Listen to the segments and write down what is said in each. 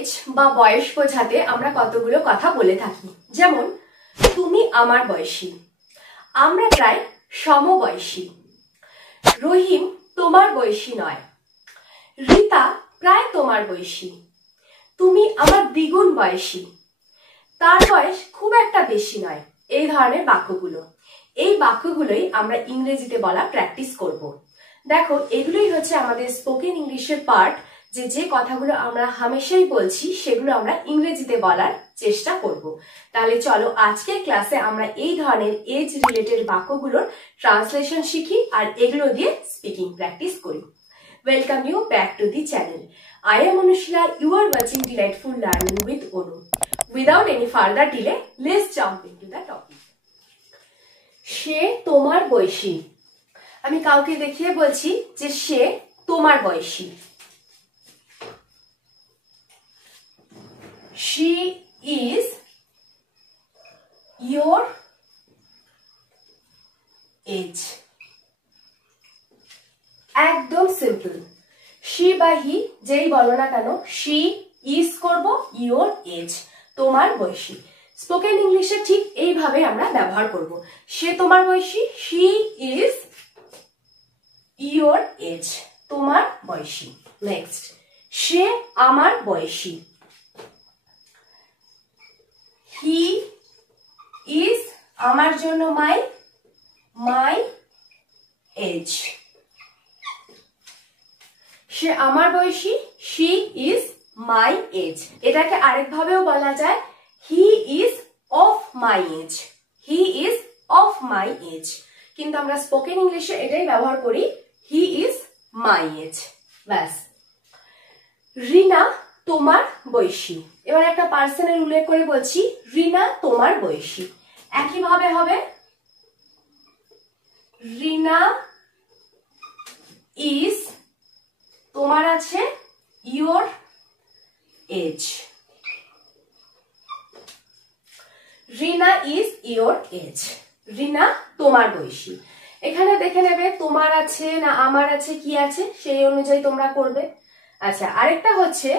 Age বা বয়স বোঝাতে আমরা কতগুলো কথা বলে থাকি, যেমন তুমি আমার বয়সী, আমরা প্রায় সমবয়সী, রহিম তোমার বয়সী নয়, রীতা প্রায় তোমার বয়সী, তুমি আমার দ্বিগুণ বয়সী, তার বয়স খুব একটা বেশি নয়। এই ধরনের বাক্যগুলো, এই বাক্যগুলোই আমরা ইংরেজিতে বলা প্র্যাকটিস করব। দেখো, এগুলোই হচ্ছে আমাদের স্পোকেন ইংলিশের পার্ট, যে কথাগুলো আমরা হামেশাই বলছি সেগুলো আমরা ইংরেজিতে বলার চেষ্টা করব। তাহলে চলো আজকের ক্লাসে আমরা এই ধরনের এজ রিলেটেড বাক্যগুলোর ট্রান্সলেশন শিখি আর এগুলো দিয়ে স্পিকিং প্র্যাকটিস করি। Welcome you back to the channel. I am Anushila. You are watching Delightful Learning with Onu. Without any further delay, let's jump into the topic. সে তোমার বয়সী। আমি কাউকে দেখিয়ে বলছি যে সে তোমার বয়সী। She is your age. একদম সিম্পল। she বা he যেই বলো না কেন, she is করব your age, তোমার বয়সী। স্পোকেন ইংলিশে ঠিক এইভাবে আমরা ব্যবহার করব। সে তোমার বয়সী, she is your age, তোমার বয়সী। নেক্সট, সে আমার বয়সী, he is আমার জন্য my age। সে আমার বয়সী, she is my age। এটাকে আরেকভাবেও বলা যায়, he is of my age, he is of my age। কিন্তু আমরা স্পোকেন ইংলিশে এটাই ব্যবহার করি, he is my age, ব্যাস। রিনা তোমার বয়সী। এবার একটা পার্সনের উল্লেখ করে বলছি, রিনা তোমার বয়সী। একইভাবে হবে, রিনা is তোমার আছে your age, Rina is your age, রিনা তোমার বয়সী। এখানে দেখে নেবে তোমার আছে না আমার আছে, কি আছে সেই অনুযায়ী তোমরা করবে। আচ্ছা, আরেকটা হচ্ছে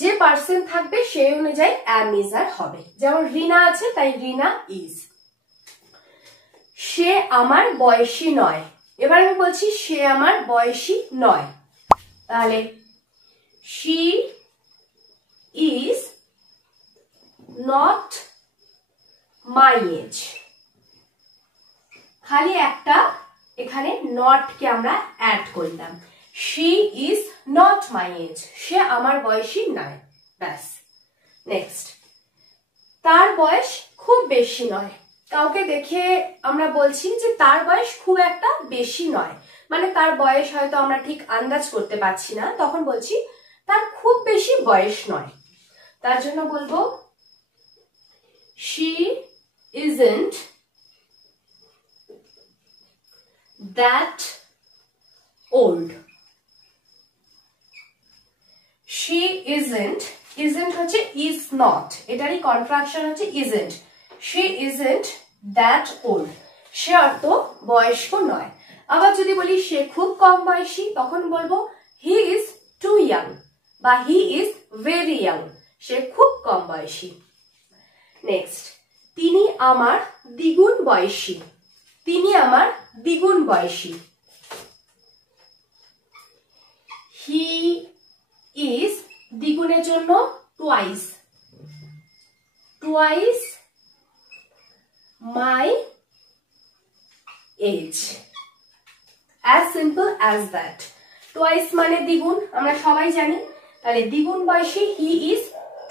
যে পার্সন থাকবে সেই অনুযায়ী am is আর হবে, যেমন রিনা আছে তাই রিনা is। সে আমার বয়সী নয়। এবার আমি বলছি সে আমার বয়সী নয়, তাহলে she is not my age। খালি একটা এখানে not কে আমরা অ্যাড করলাম, she is not my age, সে আমার বয়সী নয়, ব্যাস। নেক্সট, তার বয়স খুব বেশি নয়। কাউকে দেখে আমরা বলছি যে তার বয়স খুব একটা বেশি নয়, মানে তার বয়স হয়তো আমরা ঠিক আন্দাজ করতে পারছি না, তখন বলছি তার খুব বেশি বয়স নয়। তার জন্য বলবো she isn't that old, she isn't হচ্ছে is not, এটারই কন্ট্রাকশন হচ্ছে isn't, she isn't that old, সে অত বয়স্ক নয়। আবার যদি বলি সে খুব কম বয়সী, তখন বলবো he is too young বা he is very young, সে খুব কম বয়সী। নেক্সট, তিনি আমার দ্বিগুণ বয়সী, তিনি আমার দ্বিগুণ বয়সী, he is দ্বিগুণের জন্য twice my age, as simple as that। twice মানে দ্বিগুণ, আমরা সবাই জানি, তাহলে দ্বিগুণ বয়সী he is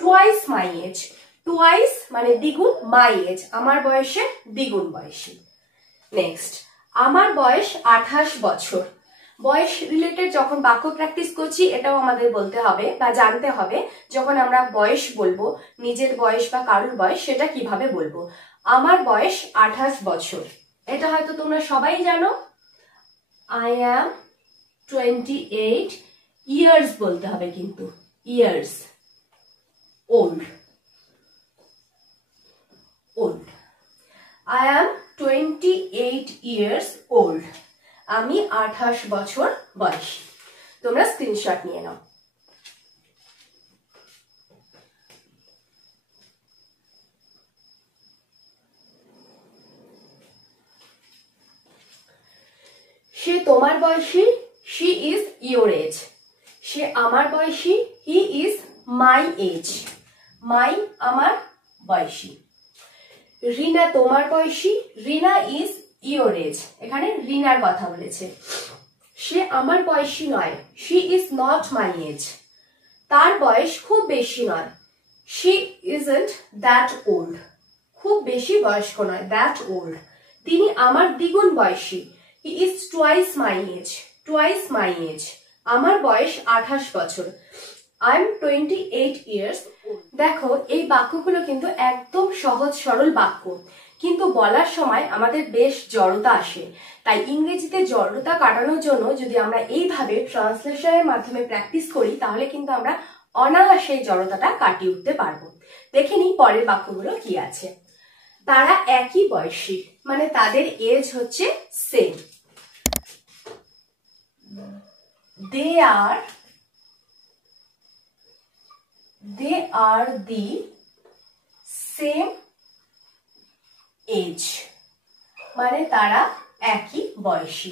twice my age, twice মানে দ্বিগুণ, my age আমার বয়সের দ্বিগুণ বয়সী। নেক্সট, আমার বয়স 28 বছর। বয়স রিলেটেড যখন বাক্য প্র্যাকটিস করছি এটাও আমাদের বলতে হবে বা জানতে হবে, যখন আমরা বয়স বলবো, নিজের বয়স বা কারোর বয়স, সেটা কিভাবে বলবো। আমার বয়স 28 বছর, এটা হয়তো তোমরা সবাই জানো। I am 28 years বলতে হবে, কিন্তু years, old, I am 28 years old, আমি 28 বছর বয়সী। তোমরা স্ক্রিনশট নিয়ে নাও। তোমার বয়সী, she is your age. সে আমার বয়সী, he is my age. my আমার বয়সী। রিনা তোমার বয়সী, রিনা is your age. এখানে রিনার কথা বলেছে। সে আমার বয়সী নয়, she is not my age. তার বয়স খুব বেশি নয়, she isn't that old. খুব বেশি বয়স্ক নয়, that old. তিনি আমার দ্বিগুণ বয়সী, he is twice my age. twice my age. আমার বয়স 28 বছর, I am 28 years. দেখো এই বাক্যগুলো কিন্তু একদম সহজ সরল বাক্য, কিন্তু বলার সময় আমাদের বেশ জড়তা আসে। তাই ইংরেজিতে জড়তা কাটানোর জন্য যদি আমরা এইভাবে ট্রান্সলেশনের মাধ্যমে প্র্যাকটিস করি, তাহলে কিন্তু আমরা অনায়াসে এই জড়তাটা কাটিয়ে উঠতে পারবো। দেখে নিই পরের বাক্যগুলো কি আছে। তারা একই বয়সী, মানে তাদের এজ হচ্ছে same. They are the same age. মানে তারা একই বয়সী।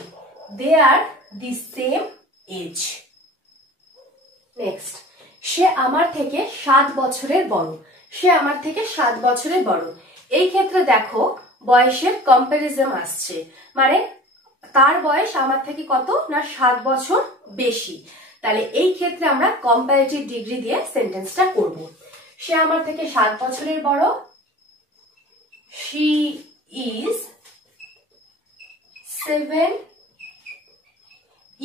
They are the same age. Next, সে আমার থেকে 7 বছরের বড়। সে আমার থেকে 7 বছরের বড়। এই ক্ষেত্রে দেখো বয়সের কম্প্যারিজন আসছে, মানে তার বয়স আমার থেকে কত না 7 বছর বেশি। তাহলে এই ক্ষেত্রে আমরা কম্পারেটিভ ডিগ্রি দিয়ে সেন্টেন্সটা করব। সে আমার থেকে 7 বছরের বড়, she is 7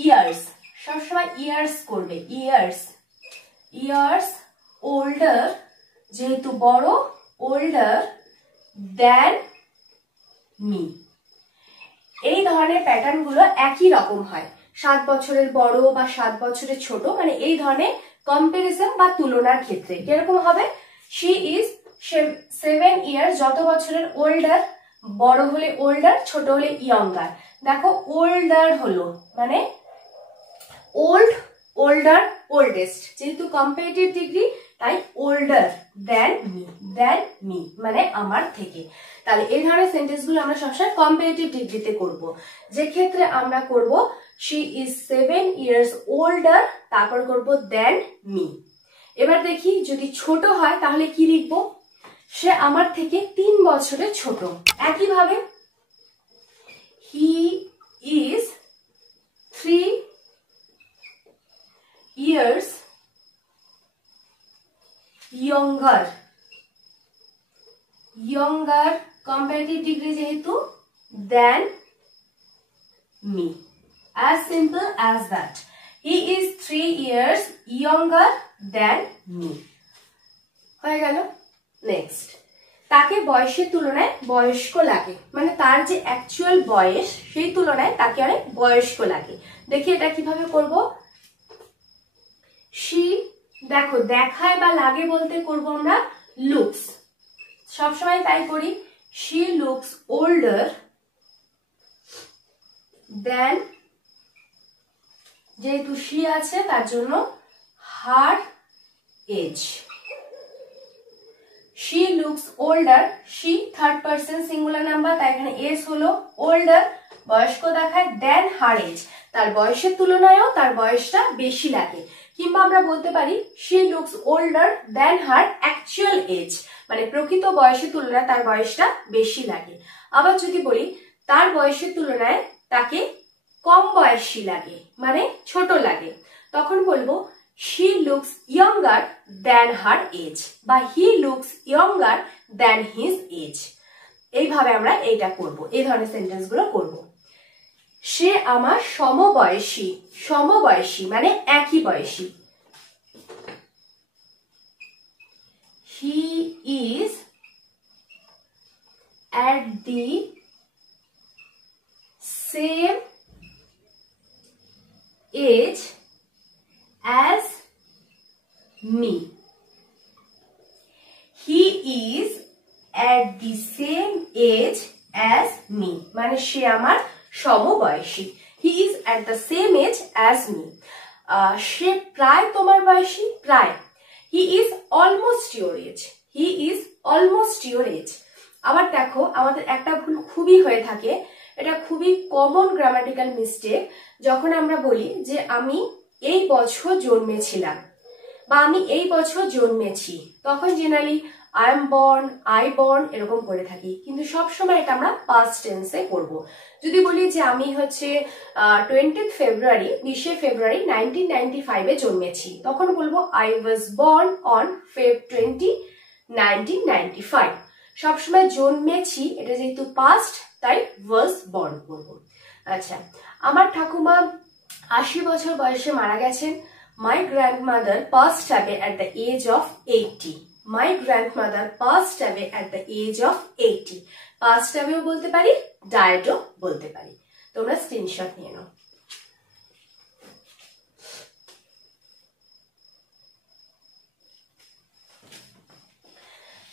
years, সবসময় ইয়ার্স করবে, ইয়ার্স older, যেহেতু বড়, older than me. এই ধরনের প্যাটার্ন গুলো একই রকম হয়, 7 বছরের বড় বা 7 বছরের ছোট, মানে এই ধরনের কম্পারিজন বা তুলনার ক্ষেত্রে কিরকম হবে, she is 7 years, যত বছরের older, বড় হলে older, ছোট হলে younger। দেখো older হলো মানে old, older, oldest, যেহেতু কম্পারেটিভ ডিগ্রি তাই older than me মানে আমার থেকে। তাহলে এই ধরনের সেন্টেন্স গুলো আমরা সবসময় কম্পারেটিভ ডিগ্রিতে করব, যে ক্ষেত্রে আমরা করব she is 7 years older, তারপর করব than me। এবার দেখি যদি ছোট হয় তাহলে কি লিখব, সে আমার থেকে 3 বছরের ছোট। একইভাবে he is 3 years younger, comparative degree যেহেতু than me, as simple as that. He is 3 years younger than me. হয়ে গেল। নেক্সট, তাকে বয়সের তুলনায় বয়স্ক লাগে, মানে তার যে অ্যাকচুয়াল বয়স সেই তুলনায় তাকে অনেক বয়স্ক লাগে। দেখি এটা কিভাবে করব। she, দেখো দেখায় বা লাগে বলতে করব আমরা looks, সবসময় তাই করি। she looks older than, যেহেতু she আছে তার জন্য her age। she looks older, she third person singular number, তাই এখানে s হলো older, বয়স্ক দেখায়, than her age, তার বয়সের তুলনায়ও তার বয়সটা বেশি লাগে। কিংবা আমরা বলতে পারি she looks older than her actual age, মানে প্রকৃত বয়সের তুলনায় তার বয়সটা বেশি লাগে। আবার যদি বলি তার বয়সের তুলনায় তাকে কম বয়সী লাগে, মানে ছোট লাগে, তখন বলবো she looks younger than her age বা he looks younger than his age। এইভাবে আমরা এইটা করব, এই ধরনের সেন্টেন্স গুলো করব। সে আমার সমবয়সী মানে একই বয়সী। he is at the same age as me. He is at the same age as me, মানে সে আমার সমবয়সী। he is at the same age as me. সে প্রায় তোমার বয়সী, প্রায়। he is almost your age, he is almost your age। আবার দেখো আমাদের একটা ভুল খুবই হয়ে থাকে, এটা খুবই কমন গ্রামাটিক্যাল মিস্টেক। যখন আমরা বলি যে আমি এই বছর জন্মেছিলাম বা আমি এই বছর জন্মেছি, তখন generally I am born, I born এরকম করে থাকি, কিন্তু সবসময় এটা আমরা পাস্ট টেন্সে করব। যদি বলি যে আমি হচ্ছে 20 ফেব্রুয়ারি 20 ফেব্রুয়ারি 1995 জন্মেছি, তখন বলবো I was born on Feb 20, 1995। সবসময় জন্মেছি এটা যেহেতু পাস্ট, তাই ওয়াজ বর্ন বলবো। আচ্ছা, আমার ঠাকুমা 80 বছর বয়সে মারা গেছেন। My grandmother passed away at the age of 80. My grandmother passed away at the age of 80. Passed away ও বলতে পারি, died ও বলতে পারি। তোমরা স্ক্রিনশট নিয়ে নাও।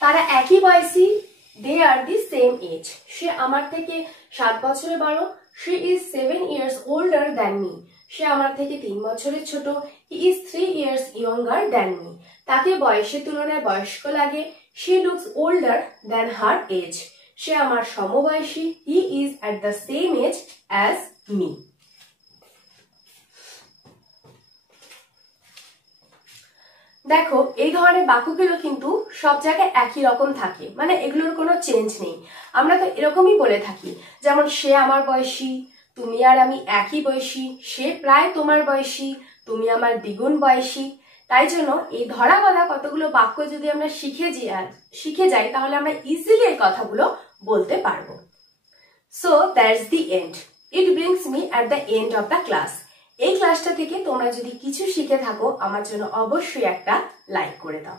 তারা একই বয়সী, they are the same age. সে আমার থেকে 7 বছরের বড়, she is 7 years older than me. সে আমার থেকে 3 বছরের ছোট, he is 3 years younger than me. তাকে বয়সের তুলনায় বয়স্ক লাগে, she looks older than her age. সে আমার সমবয়সী, he is at the same age as me. দেখো, এই ধরনের বাক্যগুলো কিন্তু সব জায়গায় একই রকম থাকে, মানে এগুলোর কোনো চেঞ্জ নেই। আমরা তো এরকমই বলে থাকি, যেমন সে আমার বয়সী, তুমি আর আমি একই বয়সী, সে প্রায় তোমার বয়সী, তুমি আমার দ্বিগুণ বয়সী। তাই জন্য এই ধরা বাঁধা কতগুলো বাক্য যদি আমরা শিখে যাই, তাহলে আমরা ইজিলি এই কথাগুলো বলতে পারবো। So that's the end. It brings me at the end of the class. এই ক্লাসটা থেকে তোমরা যদি কিছু শিখে থাকো, আমার জন্য অবশ্যই একটা লাইক করে দাও,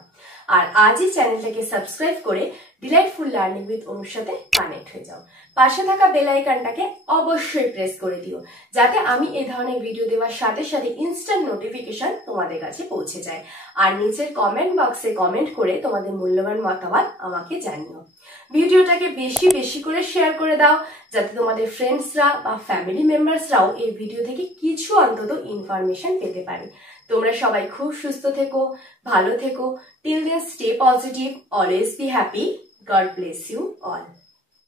আর আজই চ্যানেলটাকে সাবস্ক্রাইব করে ডিলাইটফুল লার্নিং উইথ অনুর সাথে কানেক্ট হয়ে যাও। পাশে থাকা বেল আইকনটাকে অবশ্যই প্রেস করে দিও, যাতে আমি এই ধরনের ভিডিও দেওয়ার সাথে সাথে ইনস্ট্যান্ট নোটিফিকেশন তোমাদের কাছে পৌঁছে যায়। আর নিচের কমেন্ট বক্সে কমেন্ট করে তোমাদের মূল্যবান মতামত আমাকে জানিও। ভিডিওটাকে বেশি বেশি করে শেয়ার করে দাও, যাতে তোমাদের ফ্রেন্ডসরা বা ফ্যামিলি মেম্বার্সরাও এই ভিডিও থেকে কিছু অন্তত ইনফরমেশন পেতে পারে। তোমরা সবাই খুব সুস্থ থেকো, ভালো থেকো। Till then stay positive, always be happy. God bless you all.